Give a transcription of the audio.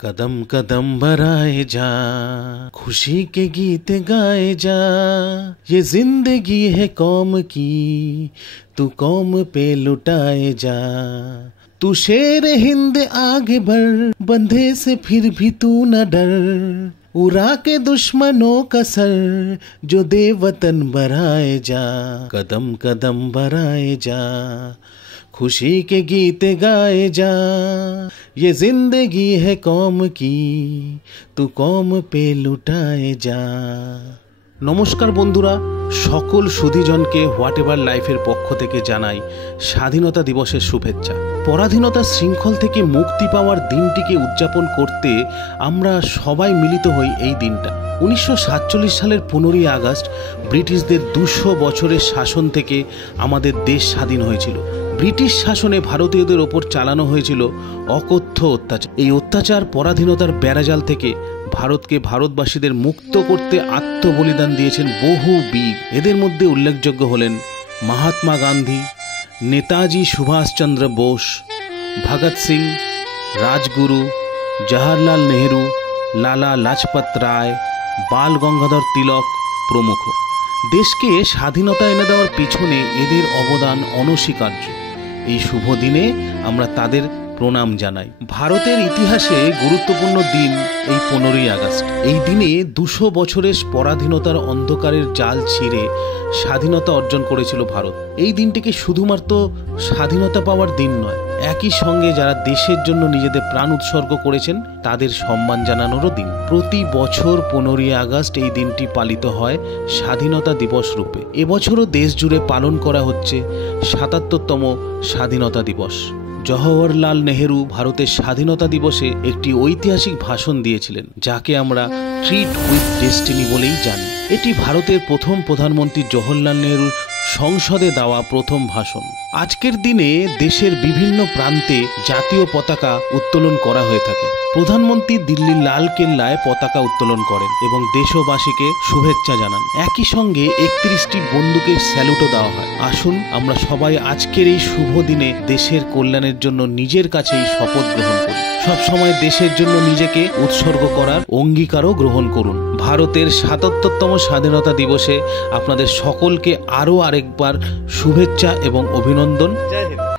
कदम कदम बढ़ाए जा, खुशी के गीत गाए जा। ये जिंदगी है कौम की, तू कौम पे लुटाए जा। तू शेर हिंद आगे बढ़, बंधे से फिर भी तू न डर। उड़ा के दुश्मनों का सर, जो दे वतन बढ़ाए जा। कदम कदम बढ़ाए जा, खुशी के गीत गाए जा। ये जिंदगी है कौम की, तू कौम पे लुटाए जा। নমস্কার বন্ধুরা, সকল সুধীজনকে হোয়াট এভার লাইফের পক্ষ থেকে জানাই স্বাধীনতা দিবসের শুভেচ্ছা। পরাধীনতার শৃঙ্খল থেকে মুক্তি পাওয়ার দিনটিকে উদযাপন করতে আমরা সবাই মিলিত হই এই দিনটা। 1947 সালের 15ই আগস্ট ব্রিটিশদের 200 বছরের শাসন থেকে আমাদের দেশ স্বাধীন হয়েছিল। ব্রিটিশ শাসনে ভারতীয়দের ওপর চালানো হয়েছিল অকথ্য অত্যাচার। এই অত্যাচার পরাধীনতার বেড়াজাল থেকে ভারতকে ভারতবাসীদের মুক্ত করতে আত্মবলিদান দিয়েছেন বহু বীর। এদের মধ্যে উল্লেখযোগ্য হলেন মহাত্মা গান্ধী, নেতাজি সুভাষচন্দ্র বোস, ভগৎ সিং, রাজগুরু, জওহরলাল নেহেরু, লালা লাজপত রায়, বাল গঙ্গাধর তিলক প্রমুখ। দেশকে স্বাধীনতা এনে দেওয়ার পিছনে এদের অবদান অনস্বীকার্য। এই শুভ দিনে আমরা তাদের প্রণাম জানাই। ভারতের ইতিহাসে গুরুত্বপূর্ণ দিন এই 15ই আগস্ট। এই দিনে 200 বছরের পরাধীনতার অন্ধকারের জাল ছিঁড়ে স্বাধীনতা অর্জন করেছিল ভারত। এই দিনটিকে শুধুমাত্র স্বাধীনতা পাওয়ার দিন নয়, একই সঙ্গে যারা দেশের জন্য নিজেদের প্রাণ উৎসর্গ করেছেন তাদের সম্মান জানানোরও দিন। প্রতি বছর 15ই আগস্ট এই দিনটি পালিত হয় স্বাধীনতা দিবস রূপে। এবছরও দেশ জুড়ে পালন করা হচ্ছে 77তম স্বাধীনতা দিবস। জওহরলাল নেহেরু ভারতের স্বাধীনতা দিবসে একটি ঐতিহাসিক ভাষণ দিয়েছিলেন, যাকে আমরা ট্রিট উইথ ডেস্টিনি বলেই জানি। এটি ভারতের প্রথম প্রধানমন্ত্রী জওহরলাল নেহেরুর সংসদে দেওয়া প্রথম ভাষণ। আজকের দিনে দেশের বিভিন্ন প্রান্তে জাতীয় পতাকা উত্তোলন করা হয়ে থাকে। প্রধানমন্ত্রী দিল্লির লাল কেল্লায় পতাকা উত্তোলন করেন এবং দেশবাসীকে শুভেচ্ছা জানান। একই সঙ্গে 31টি বন্দুকের স্যালুটও দেওয়া হয়। আসুন আমরা সবাই আজকের এই শুভ দিনে দেশের কল্যাণের জন্য নিজের কাছেই শপথ গ্রহণ করি। সবসময় দেশের জন্য নিজেকে উৎসর্গ করার অঙ্গীকারও গ্রহণ করুন। ভারতের 77তম স্বাধীনতা দিবসে আপনাদের সকলকে আরও আরেকবার শুভেচ্ছা এবং অভিনন্দন। জয় হিন্দ।